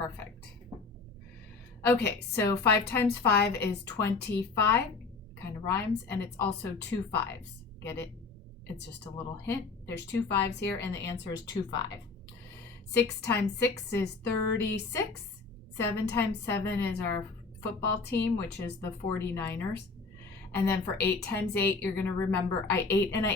Perfect. Okay, so 5 times 5 is 25. Kind of rhymes, and it's also 2 5s. Get it? It's just a little hint. There's 2 5s here, and the answer is 2 5. 6 times 6 is 36. 7 times 7 is our football team, which is the 49ers. And then for 8 times 8, you're going to remember I ate and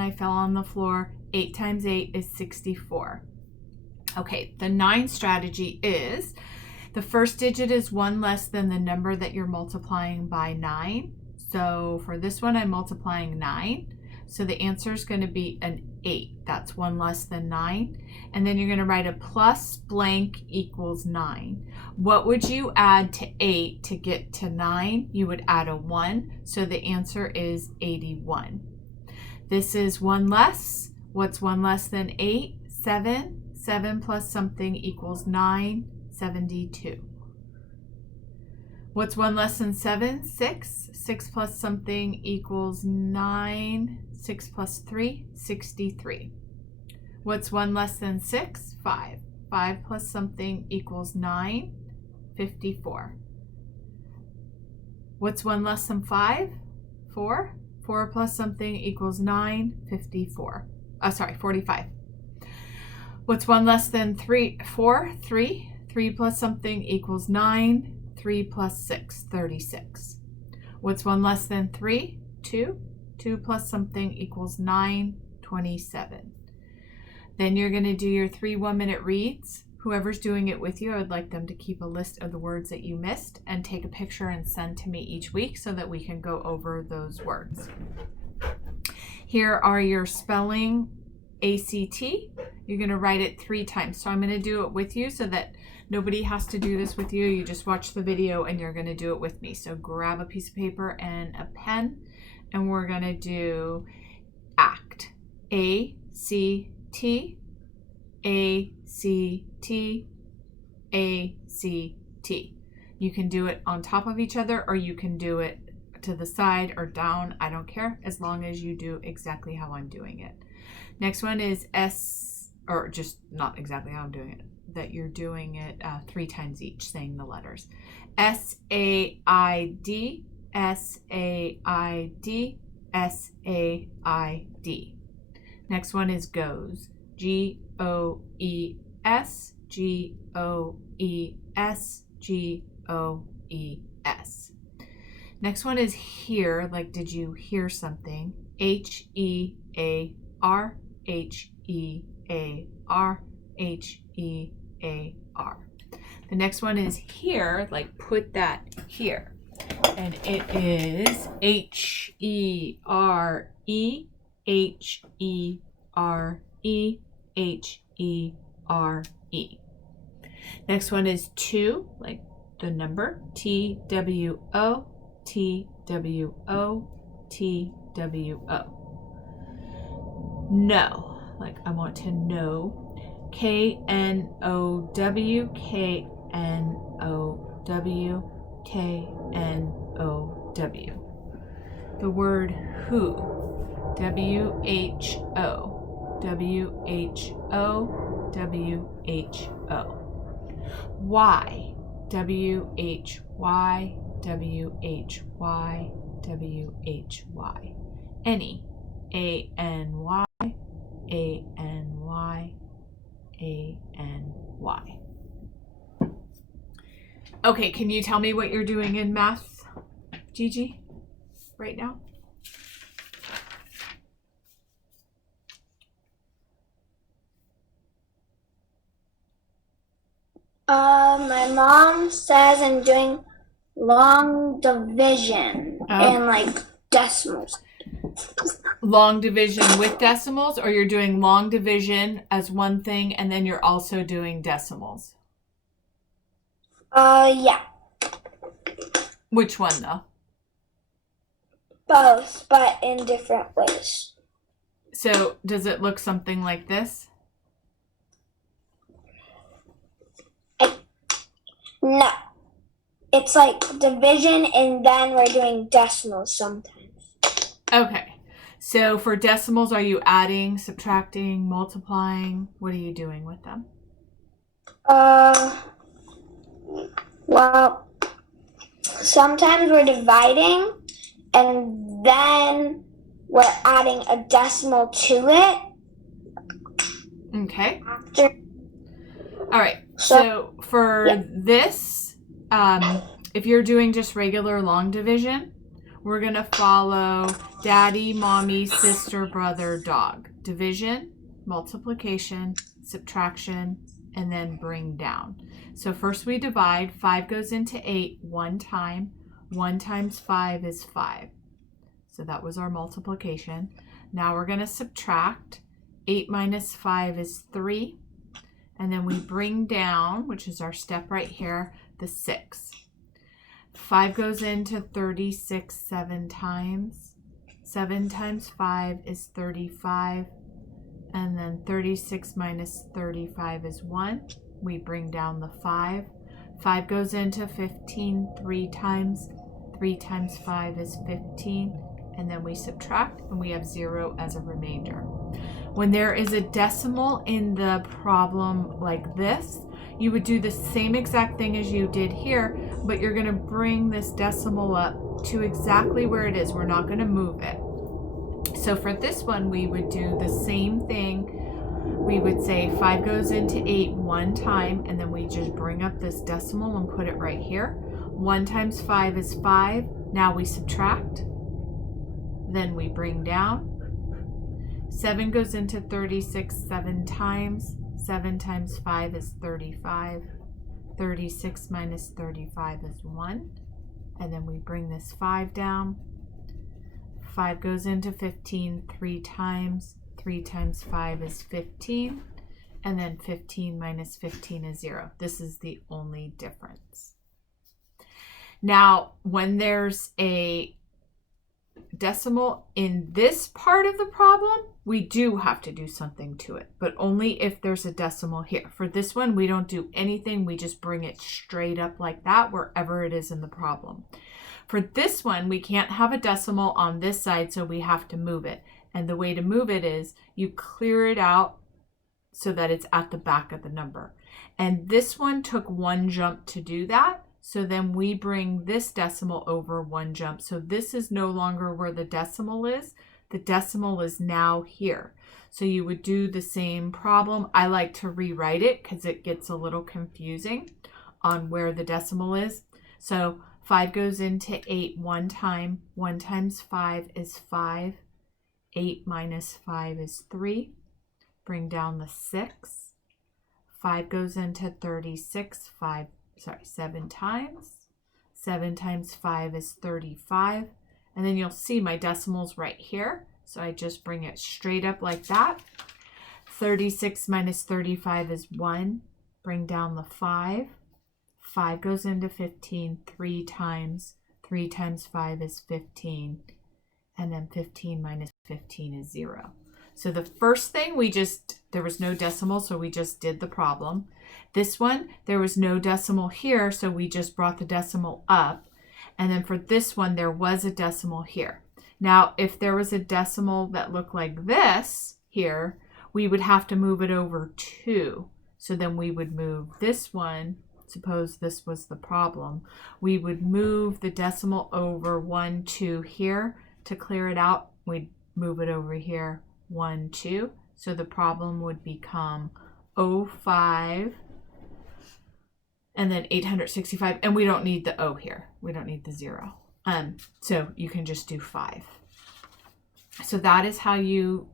I fell on the floor. 8 times 8 is 64. Okay, the 9 strategy is the first digit is 1 less than the number that you're multiplying by 9. So for this one, I'm multiplying 9. So the answer is going to be an 8. That's 1 less than 9. And then you're going to write a plus blank equals 9. What would you add to 8 to get to 9? You would add a 1. So the answer is 81. This is 1 less. What's 1 less than 8? 7. 7 plus something equals 9. 72. What's 1 less than 7? 6. 6 plus something equals 9. 6 plus 3, 63. What's 1 less than 6? 5. 5 plus something equals 9. 54. What's 1 less than 5? 4. 4 plus something equals 9. 54. 45. What's 1 less than 3? 4. 3. 3 plus something equals 9. 3 plus 6, 36. What's 1 less than 3? 2. 2 plus something equals 9, 27. Then you're going to do your 3 1-minute reads. Whoever's doing it with you, I would like them to keep a list of the words that you missed and take a picture and send to me each week so that we can go over those words. Here are your spelling ACT. You're going to write it 3 times. So I'm going to do it with you so that nobody has to do this with you. You just watch the video and you're going to do it with me. So grab a piece of paper and a pen, and we're going to do ACT. A-C-T, A-C-T, A-C-T. You can do it on top of each other, or you can do it to the side or down. I don't care, as long as you do exactly how I'm doing it. Next one is S, or just not exactly how I'm doing it, that you're doing it 3 times each, saying the letters. S-A-I-D, S-A-I-D, S-A-I-D. Next one is GOES. G-O-E-S, G-O-E-S, G-O-E-S. Next one is HEAR, like did you hear something? H-E-A-R, H-E-A-R, H-E-A-R. The next one is HERE, like put that here. And it is H-E-R-E, H-E-R-E, H-E-R-E. Next one is TO, like the number, T-W-O, T-W-O, T-W-O. KNOW, like I want to know, K-N-O-W, K-N-O-W, K-N-O-W. The word WHO, W-H-O, W-H-O, W-H-O. Why, W-H-Y, W-H-Y, W-H-Y. Any, A-N-Y, A-N-Y, A-N-Y. Okay, can you tell me what you're doing in math, Gigi, right now? My mom says I'm doing long division and like decimals. Long division with decimals, or you're doing long division as one thing and then you're also doing decimals? Yeah. Which one though? Both, but in different ways. So does it look something like this? No. It's like division and then we're doing decimals sometimes. Okay. So for decimals, are you adding, subtracting, multiplying? What are you doing with them? Well, sometimes we're dividing and then we're adding a decimal to it. Okay. After. All right. So for this, if you're doing just regular long division, we're going to follow daddy, mommy, sister, brother, dog. Division, multiplication, subtraction, and then bring down. So first we divide. 5 goes into 8 one time. 1 times 5 is 5. So that was our multiplication. Now we're going to subtract. 8 minus 5 is 3. And then we bring down, which is our step right here, the 6. 5 goes into 36 7 times. 7 times 5 is 35. And then 36 minus 35 is 1. We bring down the 5. 5 goes into 15 3 times. 3 times 5 is 15. And then we subtract, and we have 0 as a remainder. When there is a decimal in the problem like this, you would do the same exact thing as you did here, but you're going to bring this decimal up to exactly where it is. We're not going to move it. So for this one, we would do the same thing. We would say 5 goes into 8 one time, and then we just bring up this decimal and put it right here. 1 times 5 is 5. Now we subtract. Then we bring down. 7 goes into 36 7 times. 7 times 5 is 35. 36 minus 35 is 1. And then we bring this 5 down. 5 goes into 15 3 times. 3 times 5 is 15. And then 15 minus 15 is 0. This is the only difference. Now, when there's a decimal in this part of the problem, we do have to do something to it, but only if there's a decimal here. For this one, we don't do anything. We just bring it straight up like that wherever it is in the problem. For this one, we can't have a decimal on this side, so we have to move it. And the way to move it is you clear it out so that it's at the back of the number. And this one took one jump to do that. So then we bring this decimal over one jump. So this is no longer where the decimal is. The decimal is now here. So you would do the same problem. I like to rewrite it because it gets a little confusing on where the decimal is. So 5 goes into 8 one time. 1 times 5 is 5. 8 minus 5 is 3. Bring down the 6. 5 goes into 36. 7 times. 7 times 5 is 35. And then you'll see my decimals right here. So I just bring it straight up like that. 36 minus 35 is 1. Bring down the 5. 5 goes into 15 3 times. 3 times 5 is 15. And then 15 minus 15 is 0. So the first thing there was no decimal, so we just did the problem. This one, there was no decimal here, so we just brought the decimal up. And then for this one, there was a decimal here. Now, if there was a decimal that looked like this here, we would have to move it over 2. So then we would move this one. Suppose this was the problem. We would move the decimal over 1, 2 here to clear it out. We'd move it over here 1, 2. So the problem would become 05 and then 865. And we don't need the O here. We don't need the 0. So you can just do 5. So that is how you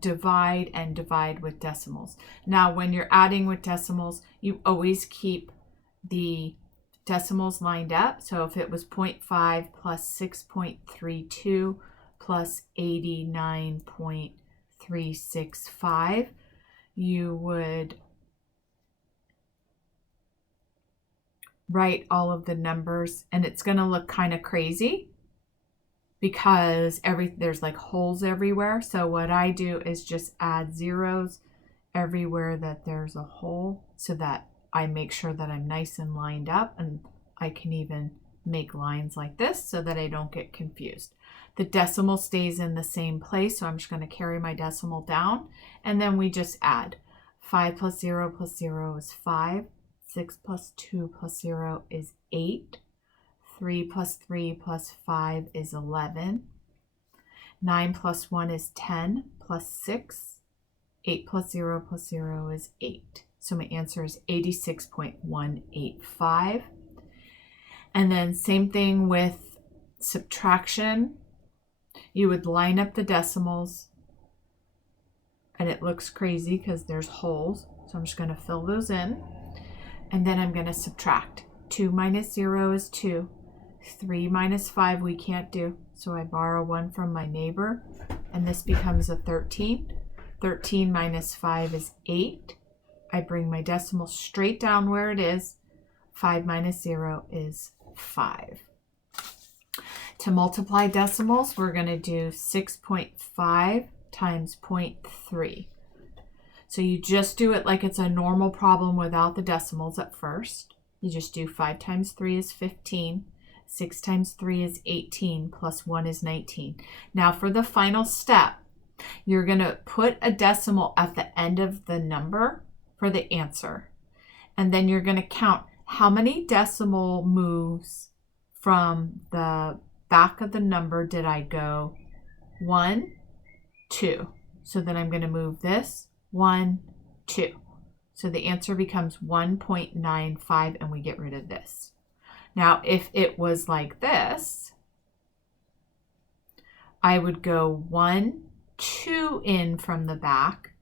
divide and divide with decimals. Now, when you're adding with decimals, you always keep the decimals lined up. So if it was 0.5 plus 6.32 plus 89.365, you would write all of the numbers, and it's going to look kind of crazy because there's like holes everywhere. So what I do is just add zeros everywhere that there's a hole so that I make sure that I'm nice and lined up, and I can even make lines like this so that I don't get confused. The decimal stays in the same place, so I'm just going to carry my decimal down, and then we just add. 5 plus 0 is 5. 6 plus 2 plus 0 is 8. 3 plus 3 plus 5 is 11. 9 plus 1 is 10 plus 6. 8 plus 0 plus 0 is 8. So my answer is 86.185. And then same thing with subtraction. You would line up the decimals, and it looks crazy because there's holes. So I'm just going to fill those in. And then I'm going to subtract. 2 minus 0 is 2. 3 minus 5 we can't do. So I borrow 1 from my neighbor, and this becomes a 13. 13 minus 5 is 8. I bring my decimal straight down where it is. 5 minus 0 is 5. To multiply decimals, we're going to do 6.5 times 0.3. So you just do it like it's a normal problem without the decimals at first. You just do 5 times 3 is 15. 6 times 3 is 18, plus 1 is 19. Now for the final step, you're going to put a decimal at the end of the number for the answer. And then you're going to count how many decimal moves from the back of the number did I go. 1, 2. So then I'm going to move this 1, 2. So the answer becomes 1.95, and we get rid of this. Now, if it was like this, I would go 1, 2 in from the back,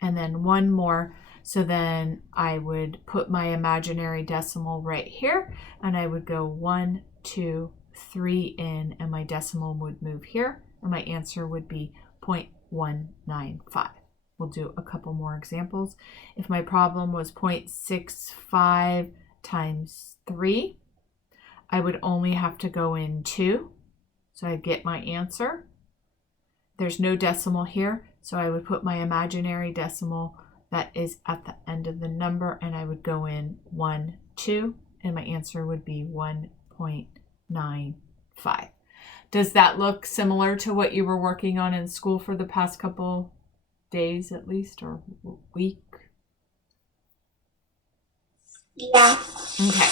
and then 1 more. So then I would put my imaginary decimal right here, and I would go 1, 2, 3 in, and my decimal would move here, and my answer would be 0.195. We'll do a couple more examples. If my problem was 0.65 times 3, I would only have to go in 2, so I'd get my answer. There's no decimal here, so I would put my imaginary decimal that is at the end of the number, and I would go in 1, 2, and my answer would be 1.95. Does that look similar to what you were working on in school for the past couple days at least, or week? Yeah. Okay.